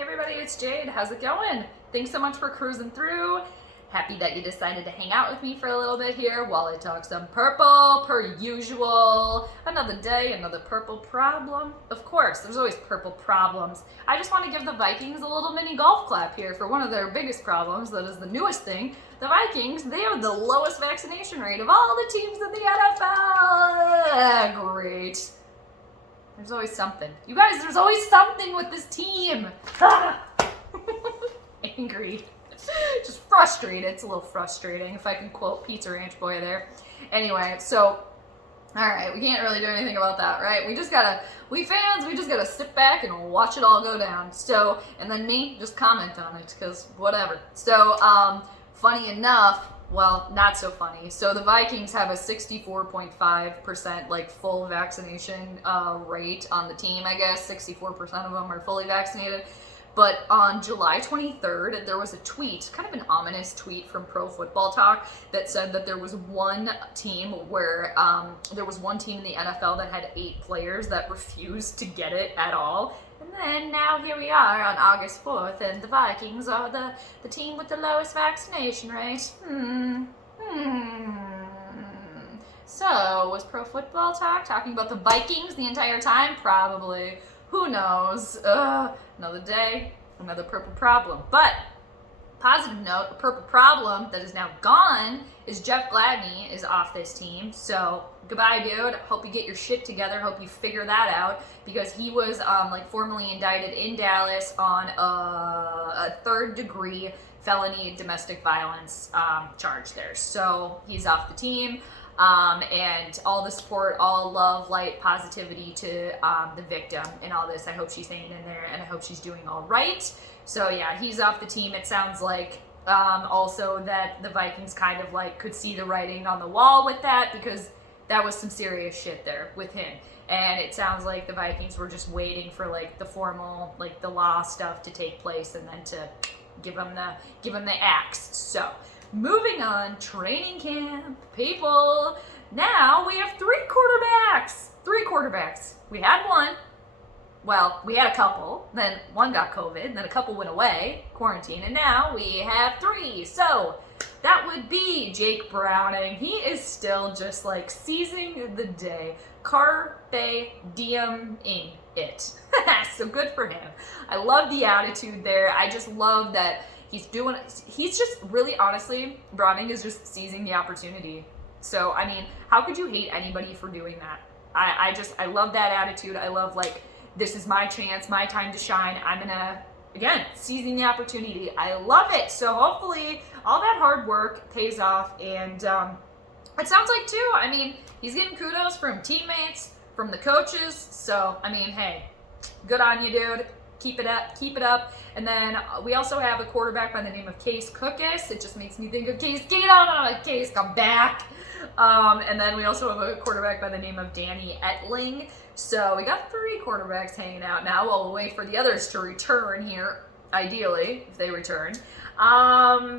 Hey everybody, it's Jade. How's it going? Thanks so much for cruising through. Happy that you decided to hang out with me for a little bit here while I talk some purple, per usual. Another day, another purple problem. Of course, there's always purple problems. I just want to give the Vikings a little mini golf clap here for one of their biggest problems, that is the newest thing. The Vikings, they have the lowest vaccination rate of all the teams in the NFL. Great. There's always something. You guys, there's always something with this team. Angry. Just frustrated. It's a little frustrating, if I can quote Pizza Ranch Boy there. Anyway, so, alright, we can't really do anything about that, right? We just gotta sit back and watch it all go down. So, and then me, just comment on it, because whatever. So, funny enough, well, not so funny. So the Vikings have a 64.5% like full vaccination rate on the team, I guess. 64% of them are fully vaccinated. But on July 23rd, there was a tweet, kind of an ominous tweet from Pro Football Talk that said that there was one team where, there was one team in the NFL that had 8 players that refused to get it at all. And then now here we are on August 4th, and the Vikings are the team with the lowest vaccination rate. So, was Pro Football Talk talking about the Vikings the entire time? Probably. Who knows? Another day, another purple problem. But, positive note, a purple problem that is now gone is Jeff Gladney is off this team. So, goodbye, dude. Hope you get your shit together. Hope you figure that out. Because he was, formally indicted in Dallas on a third-degree felony domestic violence charge there. So, he's off the team. And all the support, all love, light, positivity to the victim and all this. I hope she's hanging in there, and I hope she's doing all right. So yeah, he's off the team. It sounds like also that the Vikings kind of like could see the writing on the wall with that, because that was some serious shit there with him. And it sounds like the Vikings were just waiting for like the formal, like the law stuff to take place, and then to give him the axe. So. Moving on, training camp, people. Now we have 3 quarterbacks. 3 quarterbacks. We had one. Well, we had a couple. Then one got COVID. Then a couple went away, quarantine. And now we have 3. So that would be Jake Browning. He is still just like seizing the day. Carpe diem-ing it. So good for him. I love the attitude there. I just love that. He's just really, honestly, Browning is just seizing the opportunity. So, I mean, how could you hate anybody for doing that? I love that attitude. I love, like, this is my chance, my time to shine. I'm gonna, again, seizing the opportunity. I love it. So, hopefully, all that hard work pays off. And it sounds like, too, I mean, he's getting kudos from teammates, from the coaches. So, I mean, hey, good on you, dude. Keep it up. And then we also have a quarterback by the name of Case Cookus. It just makes me think of Case. Get on, Case, come back. And then we also have a quarterback by the name of Danny Etling. So we got 3 quarterbacks hanging out now while we wait for the others to return here, ideally, if they return.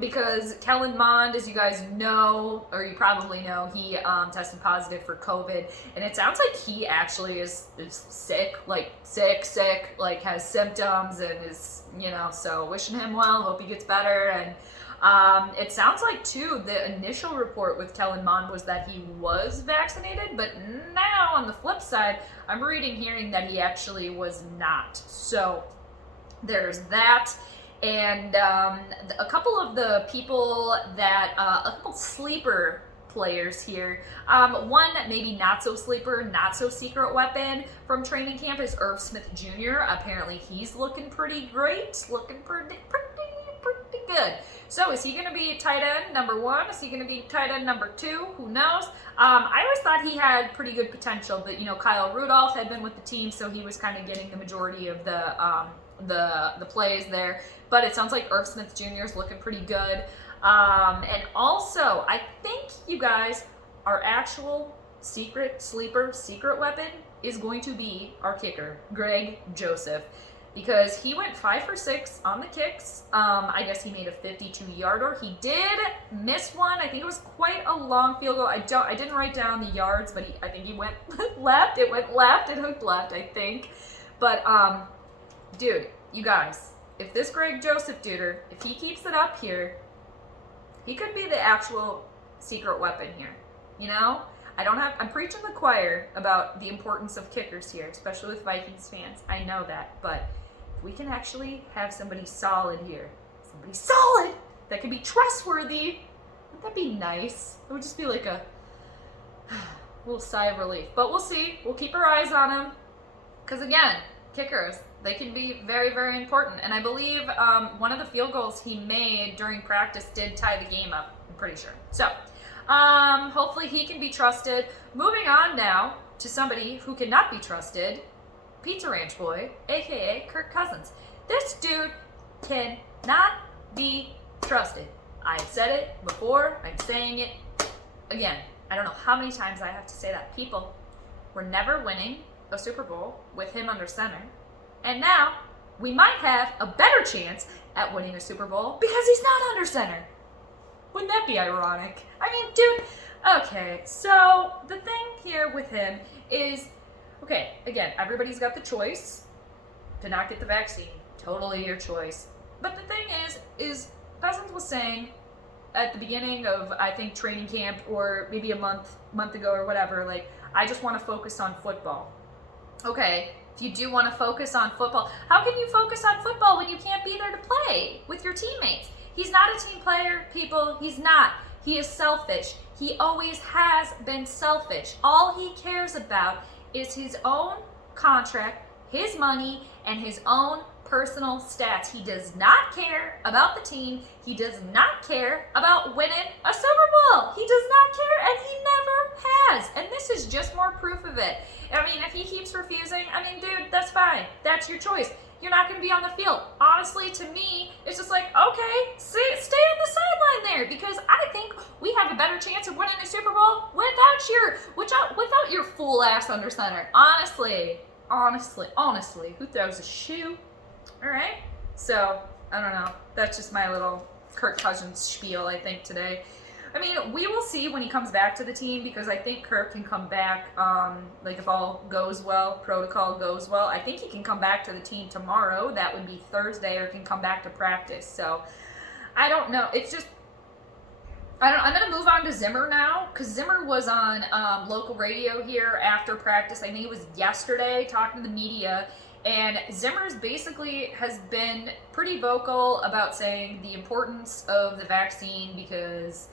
Because Kellen Mond, as you guys know, or you probably know, he tested positive for COVID, and it sounds like he actually is sick, like sick, like has symptoms and is, so wishing him well, hope he gets better. And it sounds like, too, the initial report with Kellen Mond was that he was vaccinated, but now on the flip side, I'm hearing that he actually was not. So there's that. And a couple of the people that, a couple sleeper players here. One maybe not so sleeper, not so secret weapon from training camp is Irv Smith Jr. Apparently he's looking pretty great, looking pretty good. So is he going to be tight end number 1? Is he going to be tight end number 2? Who knows? I always thought he had pretty good potential, but Kyle Rudolph had been with the team, so he was kind of getting the majority of the plays there. But it sounds like Irv Smith Jr. is looking pretty good. And also, I think, you guys, our actual secret weapon is going to be our kicker, Greg Joseph. Because he went 5 for 6 on the kicks. I guess he made a 52-yarder. He did miss one. I think it was quite a long field goal. I didn't write down the yards, but I think he went left. It went left. It hooked left, I think. But, dude, you guys, if this Greg Joseph duder, if he keeps it up here, he could be the actual secret weapon here. You know? I'm preaching the choir about the importance of kickers here, especially with Vikings fans. I know that, but if we can actually have somebody solid here, somebody solid that can be trustworthy, wouldn't that be nice? It would just be like a little sigh of relief. But we'll see. We'll keep our eyes on them. Because again, kickers, they can be very, very important. And I believe one of the field goals he made during practice did tie the game up. I'm pretty sure. So, hopefully he can be trusted. Moving on now to somebody who cannot be trusted, Pizza Ranch Boy, aka Kirk Cousins. This dude cannot be trusted. I've said it before, I'm saying it again. I don't know how many times I have to say that. People were never winning a Super Bowl with him under center. And now we might have a better chance at winning a Super Bowl because he's not under center. Wouldn't that be ironic? I mean, dude, okay, so the thing here with him is, okay, again, everybody's got the choice to not get the vaccine. Totally your choice. But the thing is Cousins was saying at the beginning of, I think, training camp or maybe a month ago or whatever, like, I just want to focus on football. Okay, if you do want to focus on football, how can you focus on football when you can't be there to play with your teammates? He's not a team player, people. He's not. He is selfish. He always has been selfish. All he cares about is his own contract, his money, and his own personal stats. He does not care about the team. He does not care about winning a Super Bowl. He does not care, and he never has. And this is just more proof of it. I mean, if he keeps refusing, I mean, dude, that's fine. That's your choice. You're not going to be on the field. Honestly, to me, it's just like, okay, stay on the sideline there, because I think we have a better chance of winning the Super Bowl without your fool ass under center. Honestly, who throws a shoe? All right. So I don't know. That's just my little Kirk Cousins spiel, I think, today. I mean, we will see when he comes back to the team, because I think Kirk can come back, like if all goes well, protocol goes well. I think he can come back to the team tomorrow. That would be Thursday, or can come back to practice. So I don't know. It's just, I'm going to move on to Zimmer now, because Zimmer was on local radio here after practice. I think it was yesterday, talking to the media. And Zimmer's basically has been pretty vocal about saying the importance of the vaccine, because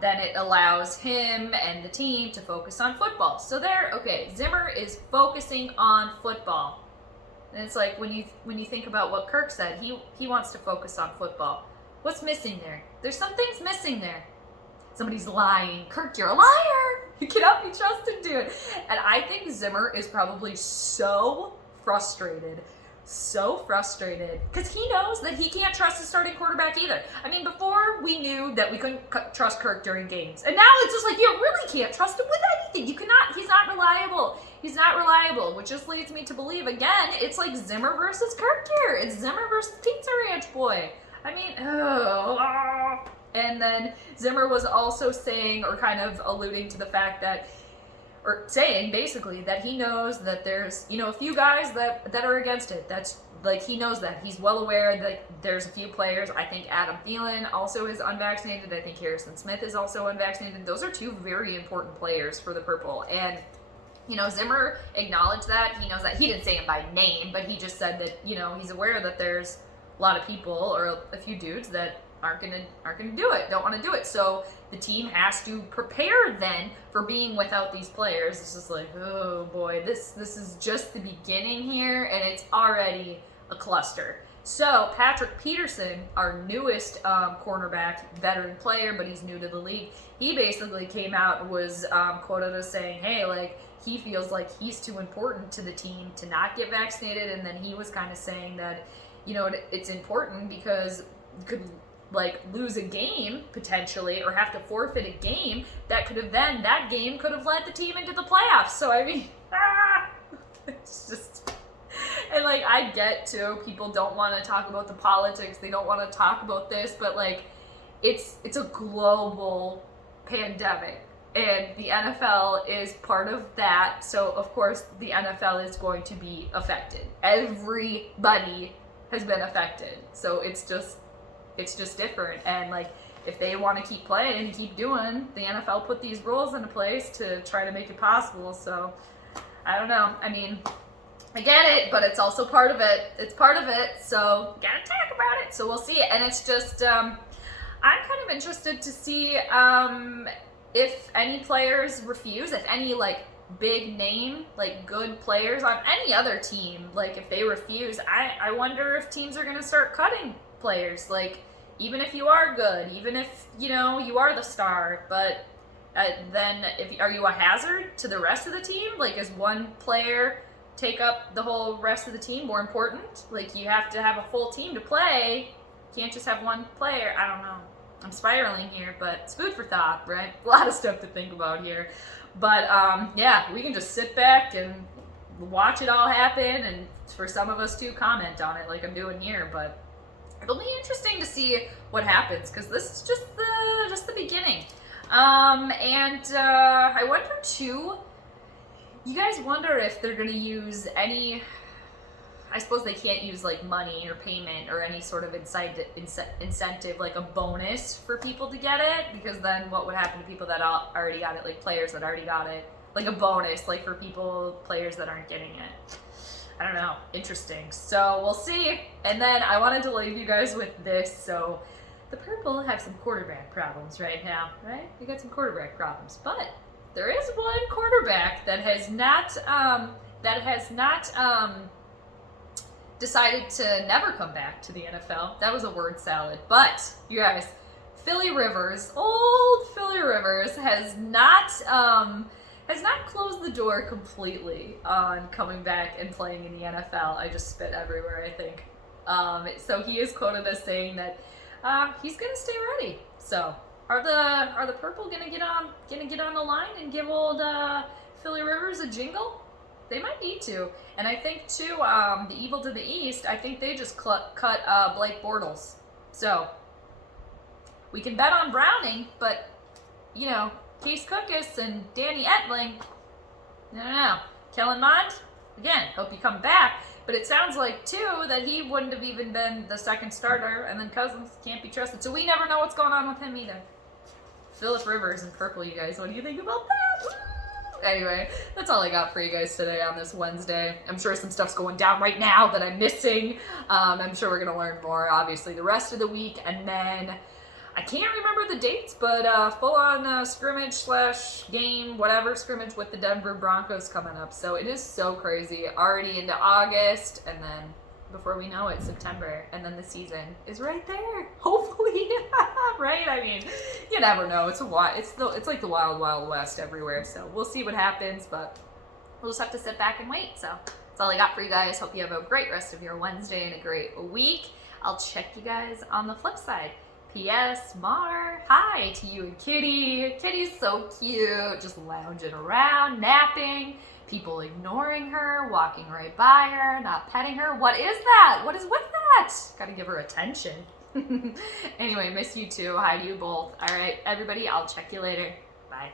then it allows him and the team to focus on football. So Zimmer is focusing on football. And it's like, when you think about what Kirk said, he wants to focus on football. What's missing there? There's some things missing there. Somebody's lying. Kirk, you're a liar. You cannot be trusted, dude. And I think Zimmer is probably so frustrated, because he knows that he can't trust his starting quarterback either. I mean, before we knew that we couldn't trust Kirk during games, and now it's just like, you really can't trust him with anything. You cannot. He's not reliable, which just leads me to believe, again, it's like Zimmer versus Kirk here. It's Zimmer versus Pizza Ranch Boy. I mean, And then Zimmer was also saying, or kind of alluding to the fact that, or saying basically that he knows that there's, a few guys that are against it. That's like, he knows that. He's well aware that there's a few players. I think Adam Thielen also is unvaccinated. I think Harrison Smith is also unvaccinated. Those are two very important players for the Purple. And, Zimmer acknowledged that. He knows that. He didn't say him by name, but he just said that, he's aware that there's a lot of people, or a few dudes, that aren't gonna do it, don't want to do it. So the team has to prepare then for being without these players. It's just like, oh boy, this is just the beginning here, and it's already a cluster. So Patrick Peterson, our newest cornerback, veteran player, but he's new to the league, he basically came out and was quoted as saying, hey, like, he feels like he's too important to the team to not get vaccinated. And then he was kind of saying that, it's important because you could lose a game potentially, or have to forfeit a game that game could have led the team into the playoffs. So I mean, it's just, and I get too, people don't want to talk about the politics, they don't want to talk about this, but it's a global pandemic, and the NFL is part of that. So of course the NFL is going to be affected. Everybody has been affected. So it's just different. And like, if they want to keep playing and keep doing, the NFL put these rules into place to try to make it possible. So I don't know. I mean, I get it, but it's also part of it. It's part of it, so gotta talk about it. So we'll see. And it's just, I'm kind of interested to see if any players refuse, if any like big name, like good players on any other team, like if they refuse, I wonder if teams are gonna start cutting players. Like, even if you are good, even if, you know, you are the star, but then are you a hazard to the rest of the team? Like, is one player take up the whole rest of the team more important? Like, you have to have a full team to play. You can't just have one player. I don't know. I'm spiraling here, but it's food for thought, right? A lot of stuff to think about here. But yeah, we can just sit back and watch it all happen, and for some of us to comment on it like I'm doing here. But it'll be interesting to see what happens, because this is just the beginning. I wonder too, you guys wonder if they're going to use any, I suppose they can't use like money or payment or any sort of incentive, like a bonus for people to get it, because then what would happen to people that already got it, like players that already got it, like a bonus, like for players that aren't getting it. I don't know. Interesting. So we'll see. And then I wanted to leave you guys with this. So the Purple have some quarterback problems right now, right? They got some quarterback problems, but there is one quarterback that has not decided to never come back to the NFL. That was a word salad. But you guys, Philly Rivers, old Philly Rivers, has not closed the door completely on coming back and playing in the NFL. I just spit everywhere, I think. So he is quoted as saying that he's gonna stay ready. So are the Purple gonna get on the line and give old Philly Rivers a jingle? They might need to. And I think too, the Evil to the East, I think they just cut Blake Bortles. So we can bet on Browning, but you know, Case Cookus and Danny Etling, I don't know. Kellen Mond, again, hope you come back. But it sounds like, too, that he wouldn't have even been the second starter, and then Cousins can't be trusted. So we never know what's going on with him either. Phillip Rivers and Purple, you guys. What do you think about that? Woo! Anyway, that's all I got for you guys today on this Wednesday. I'm sure some stuff's going down right now that I'm missing. I'm sure we're going to learn more, obviously, the rest of the week. And then I can't remember the dates, but full-on scrimmage/game, whatever, scrimmage with the Denver Broncos coming up. So it is so crazy. Already into August, and then before we know it, September, and then the season is right there. Hopefully, right? I mean, you never know. It's like the wild, wild west everywhere. So we'll see what happens, but we'll just have to sit back and wait. So that's all I got for you guys. Hope you have a great rest of your Wednesday and a great week. I'll check you guys on the flip side. P.S. Mar, hi to you and Kitty. Kitty's so cute, just lounging around, napping, people ignoring her, walking right by her, not petting her. What is that? What is with that? Gotta give her attention. Anyway, miss you too. Hi to you both. All right, everybody, I'll check you later. Bye.